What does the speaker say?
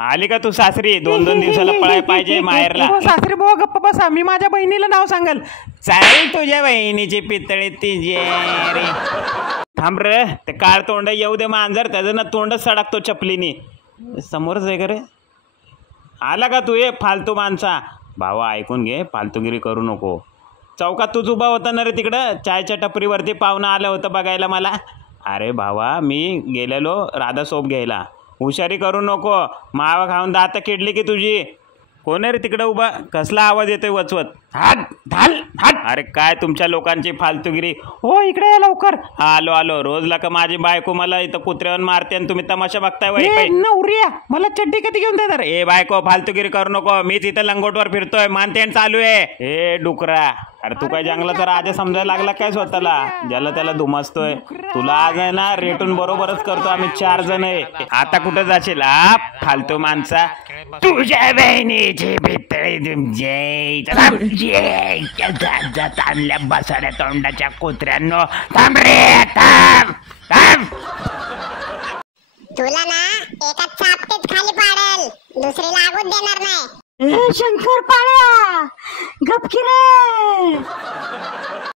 आली का तू सासरी? 2-2 दिवसाला पळाय पाहिजे माहेरला. सासरी बुवा गप्पा बसा, मी माझ्या बहिणीला नाव सांगल. चालेल तुझ्या बहिणीची पितळी तिजे रे. थांब रे, ते काळ तोंड येऊ दे मांजर, त्याचं ना तोंडच सडकतो चपलीने. समोरच आहे का रे? आला का तू? ये फालतू माणसा. भावा ऐकून घे, फालतूगिरी करू नको. चौकात तूच उभा होता ना रे तिकडं, चायच्या टपरीवरती पाहुणं आलं होतं बघायला मला. अरे भावा मी गेलेलो राधा सोप घ्यायला. हुशारी करू नको, मावा खाऊन दात किडली की तुझी. कोण आहे रे तिकडं उभा? कसला आवाज येतोय वचवत? हात धाल हात. अरे काय तुमच्या लोकांची फालतूगिरी. हो इकडे या लवकर. आलो आलो. रोजला का माझी बायको मला इथं कुत्र्यावर मारते आणि तुम्ही तमाशा बघताय वय? नवरिया मला चड्डी कधी घेऊन देणार? ए बायको फालतूगिरी करू नको, मीच इथं लंगोटवर फिरतोय, मानतेन चालू आहे. ए डुकरा, अरे तू काय जंगलाचा राजा समजायला लागला काय स्वतःला? ज्याला त्याला धुमसतोय. तुला आज आहे ना रेटून बरोबरच करतो आम्ही 4 जण आहे. आता कुठं जाशील? फालतू माणसा. तुझ्या बहिणीची भितळी चांगल्या बसाड्या तोंडाच्या कुत्र्यांनो, थांब रे थांब थांब. तुला ना एका चापटीत खाली पाडेल, दुसरी लागून देणार नाही. शंकर पाळ्या गपकी रे.